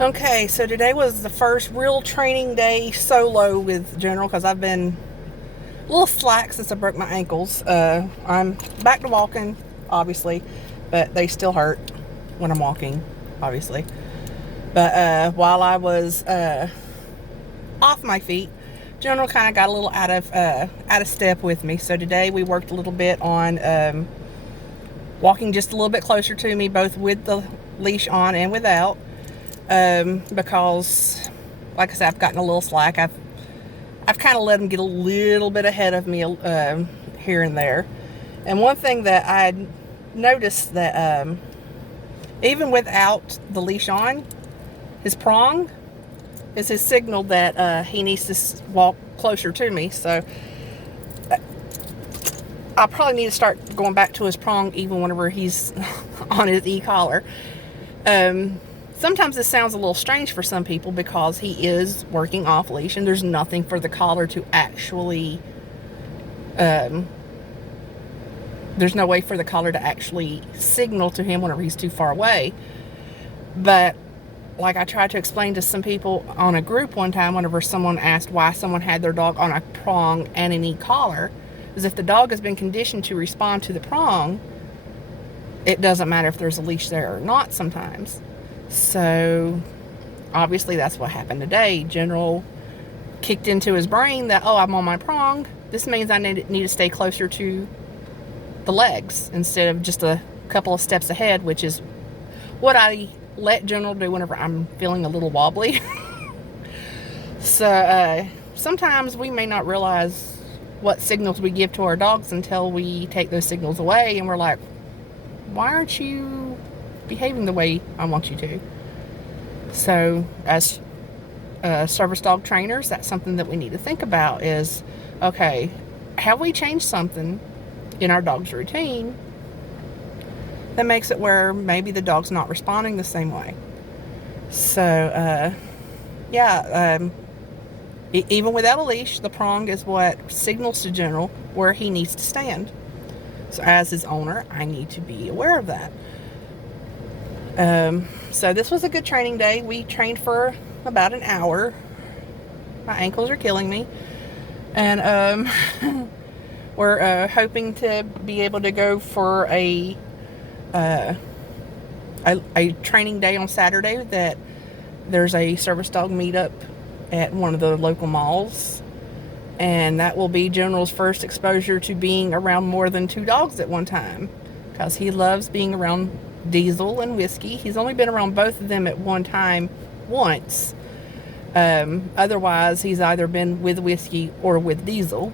Okay, so today was the first real training day solo with General because I've been a little slack since I broke my ankles. I'm back to walking, obviously, but they still hurt when I'm walking, obviously. But while I was off my feet, General kind of got a little out of step with me. So today we worked a little bit on walking just a little bit closer to me, both with the leash on and without. Because, like I said, I've gotten a little slack. I've kind of let him get a little bit ahead of me here and there. And one thing that I noticed that even without the leash on, his prong is his signal that he needs to walk closer to me. So I probably need to start going back to his prong even whenever he's on his e-collar. Sometimes this sounds a little strange for some people because he is working off leash and there's nothing for the collar to actually, there's no way for the collar to actually signal to him whenever he's too far away. But like I tried to explain to some people on a group one time whenever someone asked why someone had their dog on a prong and an e-collar, is if the dog has been conditioned to respond to the prong, it doesn't matter if there's a leash there or not sometimes. So obviously that's what happened today. General kicked into his brain that, oh, I'm on my prong. This means I need to stay closer to the legs instead of just a couple of steps ahead, which is what I let General do whenever I'm feeling a little wobbly. So sometimes we may not realize what signals we give to our dogs until we take those signals away and we're like, why aren't you behaving the way I want you to? So as service dog trainers, that's something that we need to think about is, okay, have we changed something in our dog's routine that makes it where maybe the dog's not responding the same way? So even without a leash, the prong is what signals to General where he needs to stand. So as his owner, I need to be aware of that. So this was a good training day. We trained for about an hour. My ankles are killing me. And we're hoping to be able to go for a training day on Saturday. That there's a service dog meetup at one of the local malls. And that will be General's first exposure to being around more than 2 dogs at one time. Because he loves being around Diesel and Whiskey. He's only been around both of them at one time once. Otherwise, he's either been with Whiskey or with Diesel.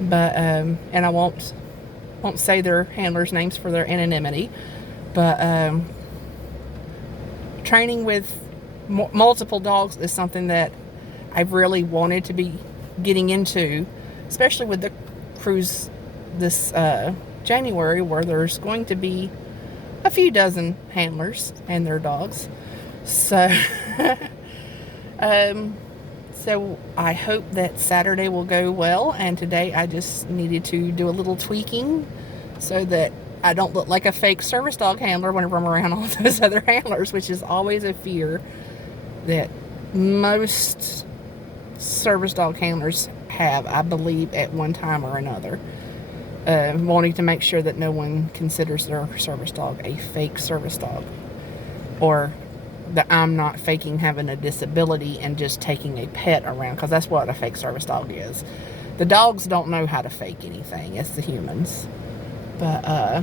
But, and I won't say their handlers' names for their anonymity. But training with multiple dogs is something that I've really wanted to be getting into, especially with the cruise this January, where there's going to be a few dozen handlers and their dogs. So so I hope that Saturday will go well, and today I just needed to do a little tweaking so that I don't look like a fake service dog handler whenever I'm around all those other handlers, which is always a fear that most service dog handlers have, I believe, at one time or another. Wanting to make sure that no one considers their service dog a fake service dog, or that I'm not faking having a disability and just taking a pet around, because that's what a fake service dog is. The dogs don't know how to fake anything. It's the humans. But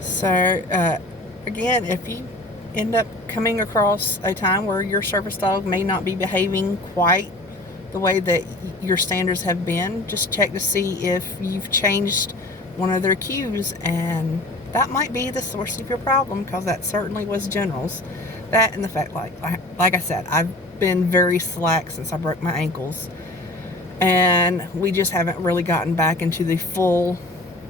so again, if you end up coming across a time where your service dog may not be behaving quite the way that your standards have been, just check to see if you've changed one of their cues, and that might be the source of your problem, because that certainly was General's. That and the fact, like I said, I've been very slack since I broke my ankles, and we just haven't really gotten back into the full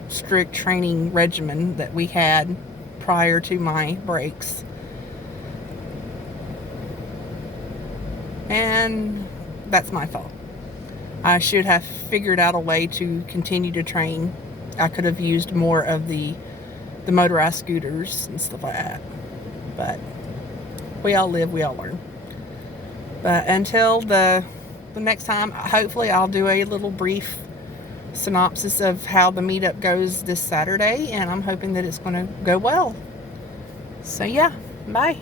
strict training regimen that we had prior to my breaks. And that's my fault. I should have figured out a way to continue to train. I could have used more of the the motorized scooters and stuff like that. But we all live, we all learn. But until the next time, hopefully I'll do a little brief synopsis of how the meetup goes this Saturday, and I'm hoping that it's going to go well. So yeah, bye.